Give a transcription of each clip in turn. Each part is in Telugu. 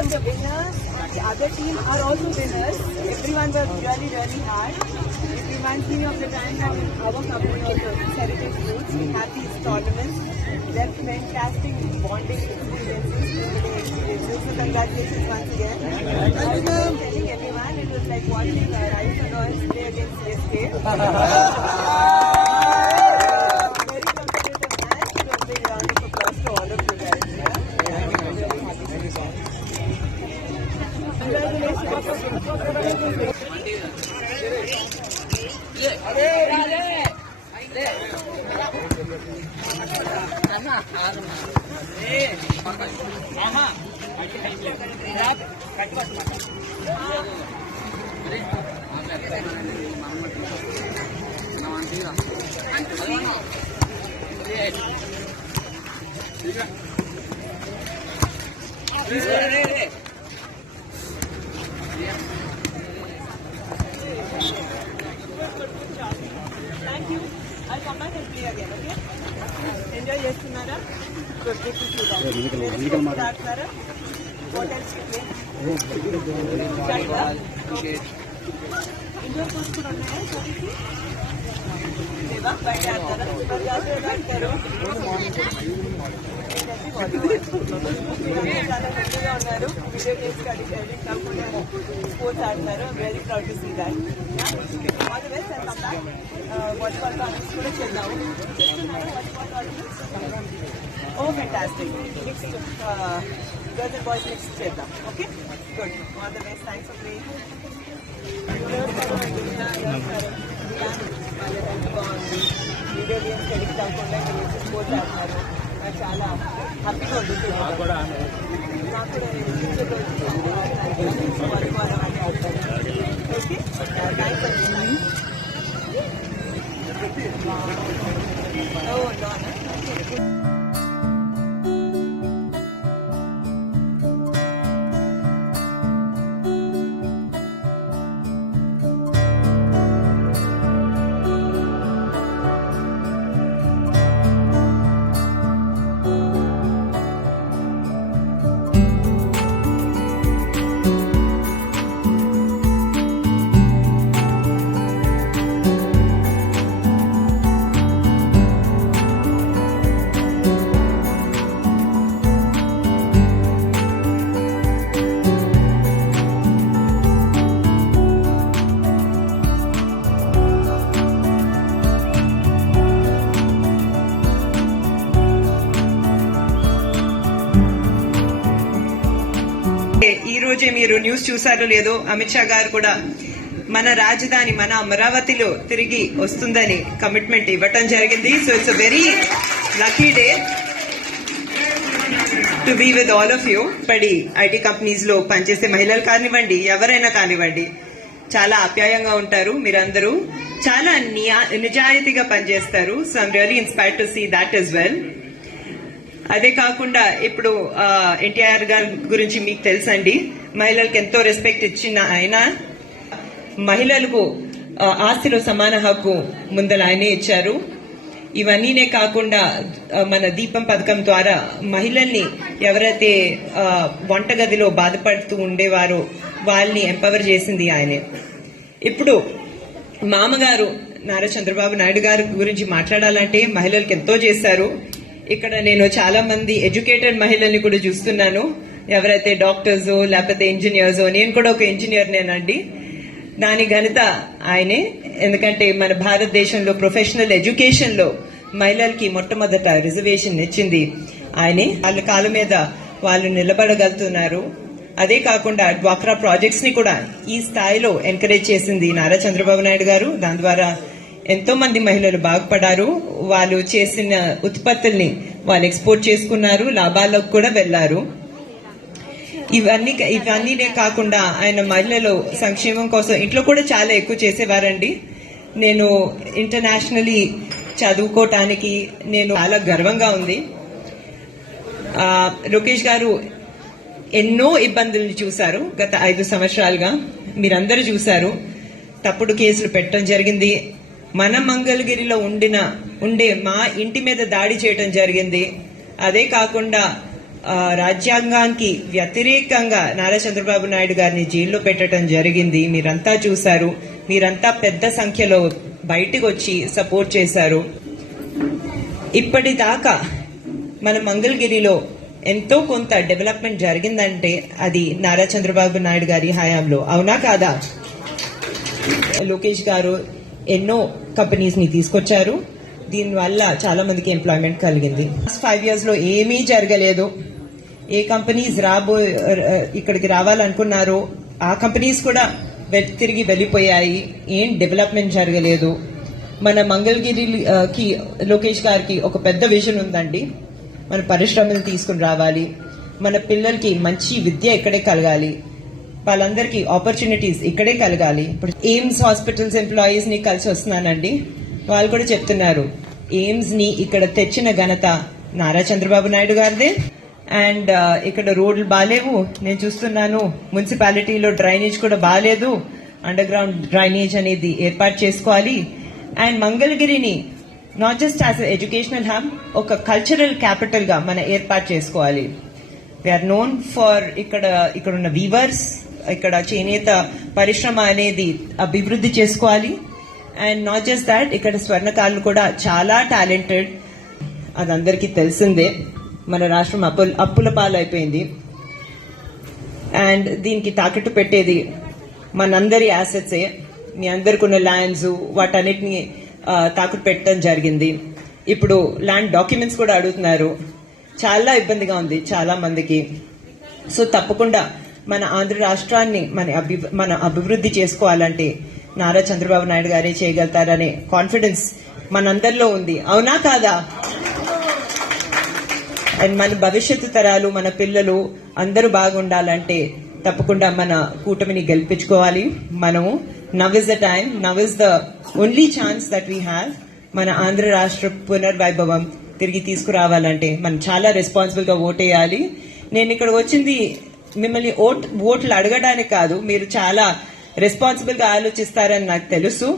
The winners, the other team are also winners. Everyone worked really, really hard. It reminds me of the time that in our company also, Heritage Roots, we had these tournaments. They're fantastic bonding experiences, day experiences. So congratulations once again. I was telling everyone, it was like watching uh, and Royals play against CSK. Yeah. Enjoy చేస్తున్నారా? ఆడుతున్నారా హోటల్స్ ఇండోర్ కోర్స్ కూడా ఉన్నాయా చదివి బయట ఆడతారా ఆడతారు చాలా మంచిగా ఉన్నారు వీడియో గేమ్స్ అడిగి కాకుండా స్పోర్ట్స్ ఆడతారు very proud to see that all the best and come back volleyball tournaments కూడా చేద్దాము చేస్తున్నారా volleyball tournaments oh fantastic next girls and boys next చేద్దాం okay good all the best thanks for playing video games edit కాకుండా స్పోర్ట్స్ చాలా హ్యాపీగా ఉంటుంది నాకు కూడా వాలీబాల్ అవన్నీ ఆడతాను ఓకే థ్యాంక్స్ అండి రోజే మీరు న్యూస్ చూసారో లేదో అమిత్ షా గారు కూడా మన రాజధాని మన అమరావతిలో తిరిగి వస్తుందని కమిట్మెంట్ ఇవ్వటం జరిగింది. So it's very lucky day to be with all of you పడి ఐటీ కంపెనీస్లో పనిచేసే మహిళలు కానివ్వండి ఎవరైనా కానివ్వండి చాలా ఆప్యాయంగా ఉంటారు మీరందరూ. చాలా నియా- నిజాయితీగా పనిచేస్తారు. So I'm really inspire to see that is well అదే కాకుండా ఇప్పుడు ఎన్టీఆర్ గారి గురించి మీకు తెలుసండి. మహిళలకు ఎంతో రెస్పెక్ట్ ఇచ్చిన ఆయన. మహిళలకు ఆస్తిలో సమాన హక్కు ముందల ఆయనే ఇచ్చారు. ఇవన్నీనే కాకుండా మన దీపం పథకం ద్వారా మహిళల్ని ఎవరైతే వంటగదిలో బాధపడుతూ ఉండేవారో వాళ్ళని ఎంపవర్ చేసింది ఆయనే. ఇప్పుడు మామగారు నారా చంద్రబాబు నాయుడు గారి గురించి మాట్లాడాలంటే మహిళలకు ఎంతో చేశారు. ఇక్కడ నేను చాలా మంది ఎడ్యుకేటెడ్ మహిళల్ని కూడా చూస్తున్నాను. ఎవరైతే డాక్టర్స్ లేకపోతే ఇంజనీర్స్ నేను కూడా ఒక ఇంజనీర్ నేనండి దాని ఘనత ఆయనే. ఎందుకంటే మన భారతదేశంలో ప్రొఫెషనల్ ఎడ్యుకేషన్లో మహిళలకి మొట్టమొదట రిజర్వేషన్ ఇచ్చింది ఆయనే. వాళ్ళ కాళ్ళ మీద వాళ్ళు నిలబడగలుగుతున్నారు. అదే కాకుండా డ్వాక్రా ప్రాజెక్ట్స్ని కూడా ఈ స్థాయిలో ఎంకరేజ్ చేసింది నారా చంద్రబాబు నాయుడు గారు. దాని ద్వారా ఎంతో మంది మహిళలు బాగుపడారు వాళ్ళు చేసిన ఉత్పత్తుల్ని వాళ్ళు ఎక్స్పోర్ట్ చేసుకున్నారు. లాభాలకు కూడా వెళ్ళారు ఇవన్నీ ఇవన్నీనే కాకుండా ఆయన మహిళలు సంక్షేమం కోసం ఇంట్లో కూడా చాలా ఎక్కువ చేసేవారండి. నేను ఇంటర్నేషనలీ చదువుకోవటానికి నేను చాలా గర్వంగా ఉంది. లోకేష్ గారు ఎన్నో ఇబ్బందులు చూశారు గత ఐదు సంవత్సరాలుగా. మీరందరూ చూశారు. తప్పుడు కేసులు పెట్టడం జరిగింది. మన మంగళగిరిలో ఉండిన ఉండే మా ఇంటి మీద దాడి చేయడం జరిగింది. అదే కాకుండా రాజ్యాంగానికి వ్యతిరేకంగా నారా చంద్రబాబు నాయుడు గారిని జైల్లో పెట్టడం జరిగింది. మీరంతా చూశారు. మీరంతా పెద్ద సంఖ్యలో బయటకు వచ్చి సపోర్ట్ చేశారు. ఇప్పటిదాకా మన మంగళగిరిలో ఎంతో కొంత డెవలప్మెంట్ జరిగిందంటే అది నారా చంద్రబాబు నాయుడు గారి హయాంలో. అవునా కాదా? లోకేష్ గారు ఎన్నో కంపెనీస్ని తీసుకొచ్చారు. దీనివల్ల చాలా మందికి ఎంప్లాయ్మెంట్ కలిగింది ఫైవ్ ఇయర్స్లో ఏమీ జరగలేదు. ఏ కంపెనీస్ రాబో ఇక్కడికి రావాలనుకున్నారో ఆ కంపెనీస్ కూడా తిరిగి వెళ్ళిపోయాయి. ఏం డెవలప్మెంట్ జరగలేదు. మన మంగళగిరికి లోకేష్ గారికి ఒక పెద్ద విజన్ ఉందండి. మన పరిశ్రమలు తీసుకుని రావాలి. మన పిల్లలకి మంచి విద్య ఇక్కడే కలగాలి. వాళ్ళందరికీ ఆపర్చునిటీస్ ఇక్కడే కలగాలి. ఇప్పుడు ఎయిమ్స్ హాస్పిటల్స్ ఎంప్లాయీస్ని కలిసి వస్తున్నానండి. వాళ్ళు కూడా చెప్తున్నారు. ఎయిమ్స్ని ఇక్కడ తెచ్చిన ఘనత నారా చంద్రబాబు నాయుడు గారిదే. అండ్ uh, ఇక్కడ రోడ్లు బాగాలేవు నేను చూస్తున్నాను మున్సిపాలిటీలో డ్రైనేజ్ కూడా బాగాలేదు అండర్ గ్రౌండ్ డ్రైనేజ్ అనేది ఏర్పాటు చేసుకోవాలి. And మంగళగిరిని not just as educational hub ఒక కల్చరల్ క్యాపిటల్గా మనం ఏర్పాటు చేసుకోవాలి. ఆర్ నోన్ ఫర్ ఇక్కడ ఇక్కడ ఉన్న వీవర్స్ ఇక్కడ చేనేత పరిశ్రమ అనేది అభివృద్ధి చేసుకోవాలి. అండ్ నాట్ జస్ట్ దాట్ ఇక్కడ స్వర్ణకారులు కూడా చాలా టాలెంటెడ్ అది అందరికీ తెలిసిందే. మన రాష్ట్రం అప్పుల అప్పుల పాలైపోయింది. అండ్ దీనికి తాకట్టు పెట్టేది మనందరి యాసెట్సే మీ అందరికి ఉన్న ల్యాండ్స్ వాటన్నిటిని తాకట్టు పెట్టడం జరిగింది. ఇప్పుడు ల్యాండ్ డాక్యుమెంట్స్ కూడా అడుగుతున్నారు. చాలా ఇబ్బందిగా ఉంది చాలా మందికి. సో తప్పకుండా మన ఆంధ్ర రాష్ట్రాన్ని మన అభి మన అభివృద్ధి చేసుకోవాలంటే నారా చంద్రబాబు నాయుడు గారే చేయగలుగుతారనే కాన్ఫిడెన్స్ మనందరిలో ఉంది. అవునా కాదా? అండ్ మన భవిష్యత్తు తరాలు మన పిల్లలు అందరూ బాగుండాలంటే తప్పకుండా మన కూటమిని గెలిపించుకోవాలి. మనము now is the time now is the only chance that we have మన ఆంధ్ర రాష్ట్ర పునర్వైభవం తిరిగి తీసుకురావాలంటే మనం చాలా రెస్పాన్సిబుల్గా ఓటేయాలి నేను ఇక్కడ వచ్చింది మిమ్మల్ని ఓట్ ఓట్లు అడగడానికి కాదు మీరు చాలా రెస్పాన్సిబుల్గా ఆలోచిస్తారని నాకు తెలుసు.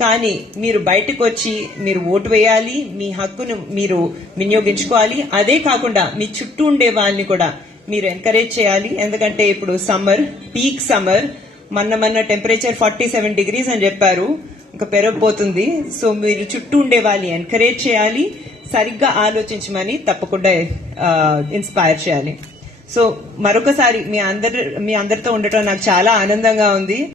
కానీ మీరు బయటకు వచ్చి మీరు ఓటు వేయాలి మీ హక్కును మీరు వినియోగించుకోవాలి. అదే కాకుండా మీ చుట్టూ ఉండే వాళ్ళని కూడా మీరు ఎంకరేజ్ చేయాలి. ఎందుకంటే ఇప్పుడు సమ్మర్ పీక్ సమ్మర్ మొన్న మొన్న టెంపరేచర్ ఫార్టీ సెవెన్ డిగ్రీస్ అని చెప్పారు. ఇంకా పెరగబోతుంది. సో మీరు చుట్టూ ఉండే వాళ్ళని ఎంకరేజ్ చేయాలి. సరిగ్గా ఆలోచించమని తప్పకుండా ఇన్స్పైర్ చేయాలి. సో మరొకసారి మీ అందరి మీ అందరితో ఉండటం నాకు చాలా ఆనందంగా ఉంది.